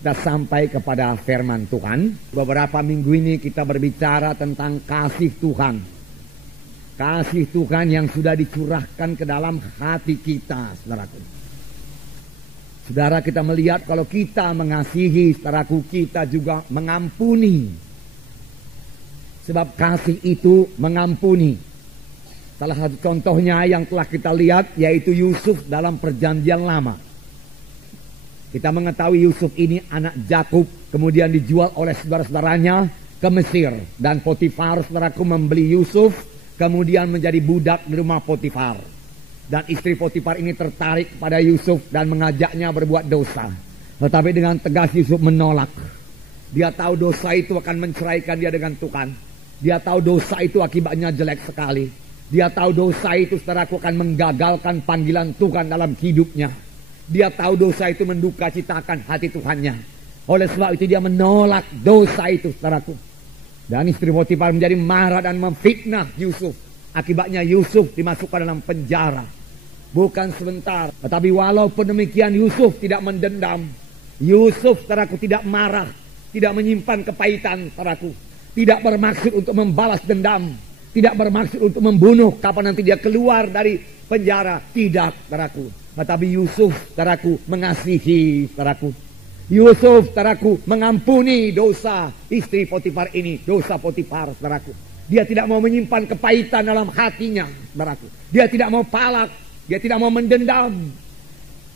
Kita sampai kepada firman Tuhan. Beberapa minggu ini kita berbicara tentang kasih Tuhan. Kasih Tuhan yang sudah dicurahkan ke dalam hati kita, saudaraku. Saudara, kita melihat kalau kita mengasihi, saudaraku, kita juga mengampuni. Sebab kasih itu mengampuni. Salah satu contohnya yang telah kita lihat yaitu Yusuf dalam perjanjian lama. Kita mengetahui Yusuf ini anak Yakub, kemudian dijual oleh saudara-saudaranya ke Mesir. Dan Potifar, saudaraku, membeli Yusuf, kemudian menjadi budak di rumah Potifar. Dan istri Potifar ini tertarik pada Yusuf dan mengajaknya berbuat dosa. Tetapi dengan tegas Yusuf menolak. Dia tahu dosa itu akan menceraikan dia dengan Tuhan. Dia tahu dosa itu akibatnya jelek sekali. Dia tahu dosa itu, saudaraku, akan menggagalkan panggilan Tuhan dalam hidupnya. Dia tahu dosa itu menduka citakan hati Tuhannya. Oleh sebab itu dia menolak dosa itu, saudaraku. Dan istri Potifar menjadi marah dan memfitnah Yusuf. Akibatnya Yusuf dimasukkan dalam penjara. Bukan sebentar, tetapi walaupun demikian Yusuf tidak mendendam. Yusuf, saudaraku, tidak marah, tidak menyimpan kepahitan, saudaraku. Tidak bermaksud untuk membalas dendam. Tidak bermaksud untuk membunuh kapan nanti dia keluar dari penjara. Tidak, saudaraku. Tetapi Yusuf, saudaraku, mengasihi, saudaraku. Yusuf, saudaraku, mengampuni dosa istri Potifar ini. Dosa Potifar, saudaraku. Dia tidak mau menyimpan kepahitan dalam hatinya, saudaraku. Dia tidak mau palak. Dia tidak mau mendendam.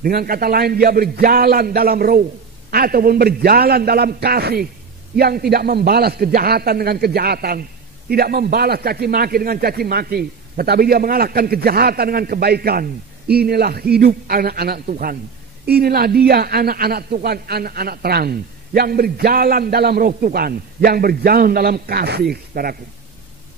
Dengan kata lain, dia berjalan dalam roh. Ataupun berjalan dalam kasih. Yang tidak membalas kejahatan dengan kejahatan. Tidak membalas caci maki dengan caci maki. Tetapi dia mengalahkan kejahatan dengan kebaikan. Inilah hidup anak-anak Tuhan. Inilah dia anak-anak Tuhan, anak-anak terang. Yang berjalan dalam roh Tuhan. Yang berjalan dalam kasih, saudaraku.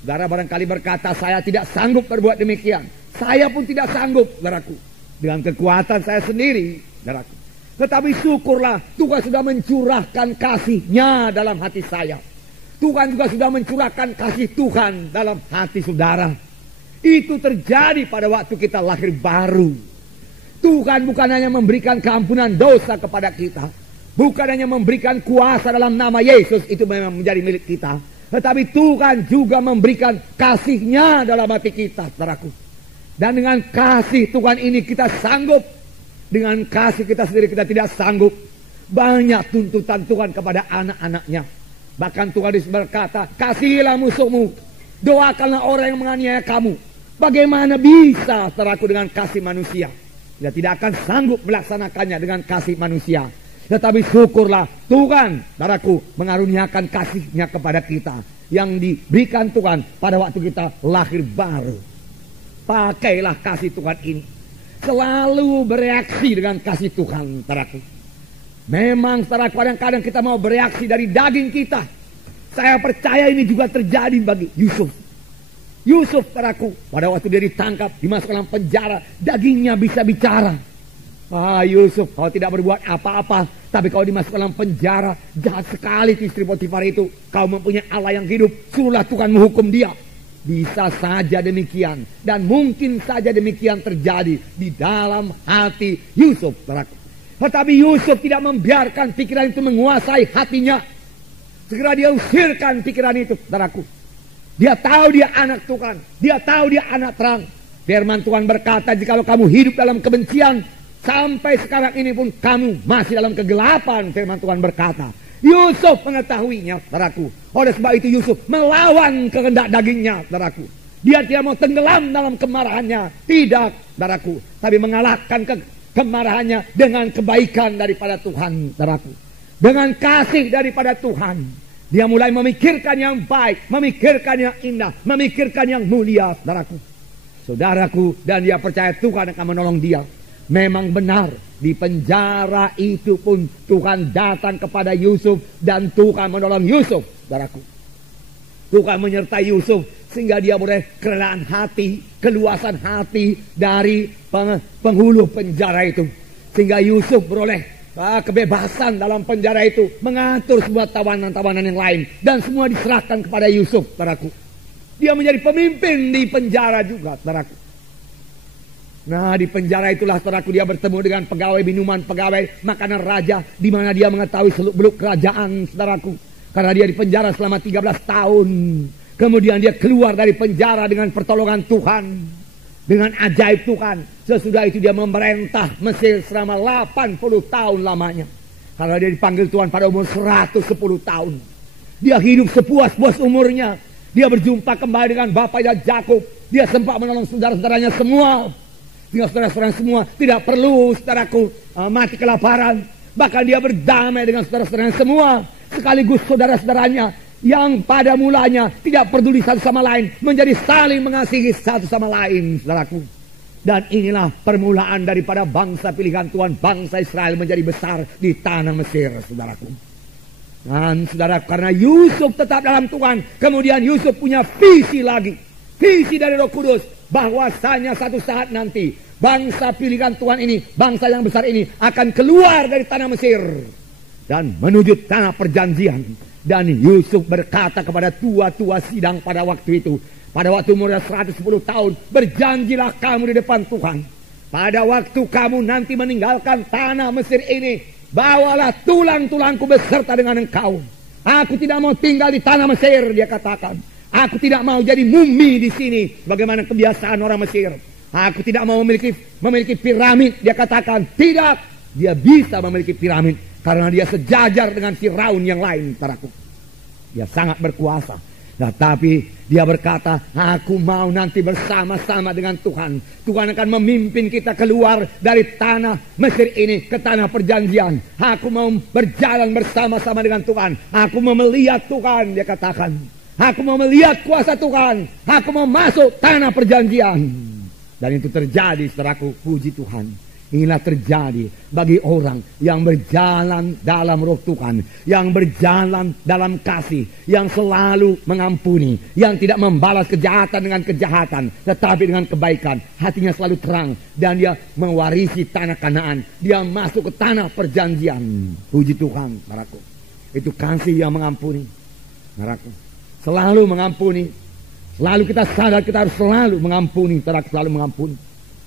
Saudara barangkali berkata, saya tidak sanggup berbuat demikian. Saya pun tidak sanggup, saudaraku. Dengan kekuatan saya sendiri, saudaraku. Tetapi syukurlah Tuhan sudah mencurahkan kasih-Nya dalam hati saya. Tuhan juga sudah mencurahkan kasih Tuhan dalam hati saudara. Itu terjadi pada waktu kita lahir baru. Tuhan bukan hanya memberikan keampunan dosa kepada kita. Bukan hanya memberikan kuasa dalam nama Yesus, itu memang menjadi milik kita. Tetapi Tuhan juga memberikan kasih-Nya dalam hati kita, saudaraku. Dan dengan kasih Tuhan ini kita sanggup. Dengan kasih kita sendiri kita tidak sanggup. Banyak tuntutan Tuhan kepada anak-anaknya. Bahkan Tuhan berkata, kasihilah musuhmu, doakanlah orang yang menganiaya kamu. Bagaimana bisa, saudaraku, dengan kasih manusia? Kita tidak akan sanggup melaksanakannya dengan kasih manusia. Tetapi syukurlah Tuhan, saudaraku, mengaruniakan kasih-Nya kepada kita. Yang diberikan Tuhan pada waktu kita lahir baru. Pakailah kasih Tuhan ini. Selalu bereaksi dengan kasih Tuhan, saudaraku. Memang, saudaraku, kadang-kadang kita mau bereaksi dari daging kita. Saya percaya ini juga terjadi bagi Yusuf. Yusuf, saudaraku, pada waktu dia ditangkap, dimasukkan dalam penjara, dagingnya bisa bicara. Yusuf, kau tidak berbuat apa-apa, tapi kau dimasukkan dalam penjara, jahat sekali istri Potifar itu. Kau mempunyai Allah yang hidup, suruhlah Tuhan menghukum dia. Bisa saja demikian, dan mungkin saja demikian terjadi di dalam hati Yusuf, saudaraku. Tetapi Yusuf tidak membiarkan pikiran itu menguasai hatinya. Segera dia usirkan pikiran itu, saudaraku. Dia tahu dia anak Tuhan. Dia tahu dia anak terang. Firman Tuhan berkata, jikalau kamu hidup dalam kebencian, sampai sekarang ini pun kamu masih dalam kegelapan. Firman Tuhan berkata. Yusuf mengetahuinya, saudaraku. Oleh sebab itu Yusuf melawan kehendak dagingnya, saudaraku. Dia tidak mau tenggelam dalam kemarahannya. Tidak, saudaraku. Tapi mengalahkan kemarahannya dengan kebaikan daripada Tuhan, saudaraku. Dengan kasih daripada Tuhan. Dia mulai memikirkan yang baik, memikirkan yang indah, memikirkan yang mulia, saudaraku. Saudaraku, dan dia percaya Tuhan akan menolong dia. Memang benar, di penjara itu pun Tuhan datang kepada Yusuf dan Tuhan menolong Yusuf, saudaraku. Tuhan menyertai Yusuf sehingga dia boleh kerelaan hati, keluasan hati dari penghulu penjara itu. Sehingga Yusuf beroleh kebebasan dalam penjara itu, mengatur semua tawanan-tawanan yang lain, dan semua diserahkan kepada Yusuf, saudaraku. Dia menjadi pemimpin di penjara juga, saudaraku. Nah, di penjara itulah saudaraku dia bertemu dengan pegawai minuman, pegawai makanan raja, di mana dia mengetahui seluk-beluk kerajaan, saudaraku. Karena dia di penjara selama 13 tahun. Kemudian dia keluar dari penjara dengan pertolongan Tuhan, dengan ajaib Tuhan. Sesudah itu dia memerintah Mesir selama 80 tahun lamanya. Karena dia dipanggil Tuhan pada umur 110 tahun. Dia hidup sepuas-puas umurnya. Dia berjumpa kembali dengan bapaknya Yakub. Dia sempat menolong saudara-saudaranya semua. Sehingga saudara-saudaranya semua tidak perlu, saudaraku, mati kelaparan. Bahkan dia berdamai dengan saudara-saudaranya semua. Sekaligus saudara-saudaranya yang pada mulanya tidak peduli satu sama lain, menjadi saling mengasihi satu sama lain, saudaraku. Dan inilah permulaan daripada bangsa pilihan Tuhan, bangsa Israel menjadi besar di tanah Mesir, saudaraku. Dan saudara, karena Yusuf tetap dalam Tuhan, kemudian Yusuf punya visi lagi, visi dari Roh Kudus, bahwasanya satu saat nanti bangsa pilihan Tuhan ini, bangsa yang besar ini akan keluar dari tanah Mesir dan menuju tanah perjanjian. Dan Yusuf berkata kepada tua-tua sidang pada waktu itu, pada waktu umurnya 110 tahun, berjanjilah kamu di depan Tuhan. Pada waktu kamu nanti meninggalkan tanah Mesir ini, bawalah tulang-tulangku beserta dengan engkau. Aku tidak mau tinggal di tanah Mesir, dia katakan. Aku tidak mau jadi mumi di sini, bagaimana kebiasaan orang Mesir. Aku tidak mau memiliki piramid, dia katakan. Tidak, dia bisa memiliki piramid karena dia sejajar dengan Firaun yang lain, saudaraku. Dia sangat berkuasa. Nah, tapi dia berkata, aku mau nanti bersama-sama dengan Tuhan. Tuhan akan memimpin kita keluar dari tanah Mesir ini ke tanah perjanjian. Aku mau berjalan bersama-sama dengan Tuhan. Aku mau melihat Tuhan, dia katakan. Aku mau melihat kuasa Tuhan. Aku mau masuk tanah perjanjian. Dan itu terjadi, saudaraku, puji Tuhan. Inilah terjadi bagi orang yang berjalan dalam Roh Tuhan, yang berjalan dalam kasih, yang selalu mengampuni, yang tidak membalas kejahatan dengan kejahatan, tetapi dengan kebaikan. Hatinya selalu terang dan dia mewarisi tanah Kanaan. Dia masuk ke tanah perjanjian. Puji Tuhan, saudaraku. Itu kasih yang mengampuni, saudaraku. Selalu mengampuni. Lalu kita sadar kita harus selalu mengampuni, saudaraku, selalu mengampuni.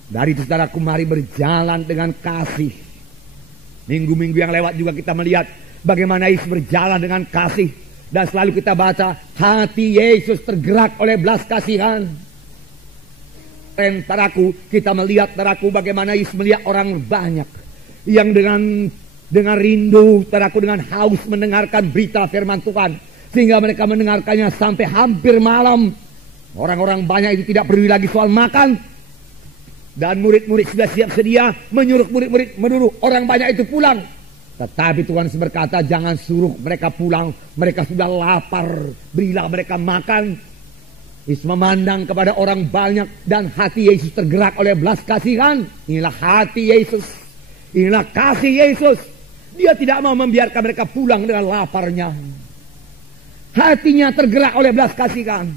Dari itu, saudaraku, mari berjalan dengan kasih. Minggu-minggu yang lewat juga kita melihat bagaimana Yesus berjalan dengan kasih. Dan selalu kita baca, hati Yesus tergerak oleh belas kasihan. Dan saudaraku, kita melihat, saudaraku, bagaimana Yesus melihat orang banyak yang dengan rindu, saudaraku, dengan haus mendengarkan berita firman Tuhan. Sehingga mereka mendengarkannya sampai hampir malam. Orang-orang banyak itu tidak peduli lagi soal makan. Dan murid-murid sudah siap sedia menyuruh murid-murid menurut orang banyak itu pulang. Tetapi Tuhan berkata, jangan suruh mereka pulang. Mereka sudah lapar. Berilah mereka makan. Yesus memandang kepada orang banyak. Dan hati Yesus tergerak oleh belas kasihan. Inilah hati Yesus. Inilah kasih Yesus. Dia tidak mau membiarkan mereka pulang dengan laparnya. Hatinya tergerak oleh belas kasihan.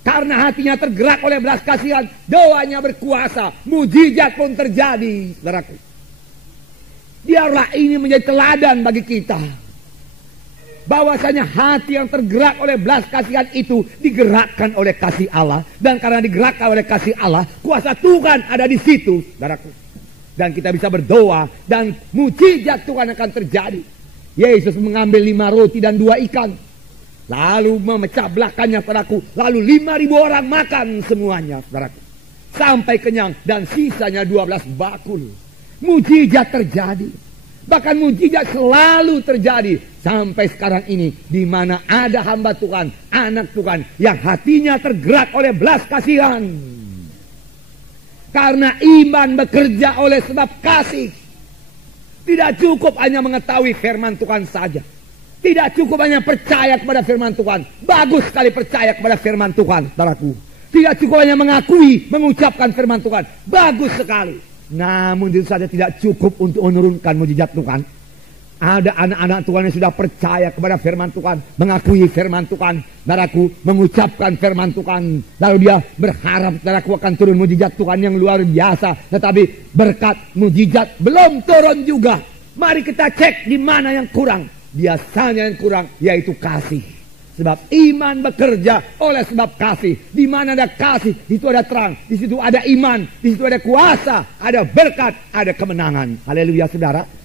Karena hatinya tergerak oleh belas kasihan, doanya berkuasa, mujizat pun terjadi, saudaraku. Biarlah ini menjadi teladan bagi kita. Bahwasanya hati yang tergerak oleh belas kasihan itu digerakkan oleh kasih Allah. Dan karena digerakkan oleh kasih Allah, kuasa Tuhan ada di situ, saudaraku. Dan kita bisa berdoa dan mujizat Tuhan akan terjadi. Yesus mengambil 5 roti dan 2 ikan. Lalu memecah belahkannya, saudaraku. Lalu 5.000 orang makan semuanya, saudaraku. Sampai kenyang dan sisanya 12 bakul. Mujizat terjadi. Bahkan mujizat selalu terjadi sampai sekarang ini, di mana ada hamba Tuhan, anak Tuhan yang hatinya tergerak oleh belas kasihan. Karena iman bekerja oleh sebab kasih. Tidak cukup hanya mengetahui firman Tuhan saja. Tidak cukup hanya percaya kepada firman Tuhan. Bagus sekali percaya kepada firman Tuhan, saudaraku. Tidak cukup hanya mengakui, mengucapkan firman Tuhan. Bagus sekali. Namun itu saja tidak cukup untuk menurunkan mujizat Tuhan. Ada anak-anak Tuhan yang sudah percaya kepada firman Tuhan, mengakui firman Tuhan, saudaraku, mengucapkan firman Tuhan. Lalu dia berharap, saudaraku, akan turun mujizat Tuhan yang luar biasa. Tetapi berkat mujizat belum turun juga. Mari kita cek di mana yang kurang. Biasanya yang kurang yaitu kasih. Sebab iman bekerja oleh sebab kasih. Di mana ada kasih, di situ ada terang, di situ ada iman, di situ ada kuasa, ada berkat, ada kemenangan. Haleluya saudara.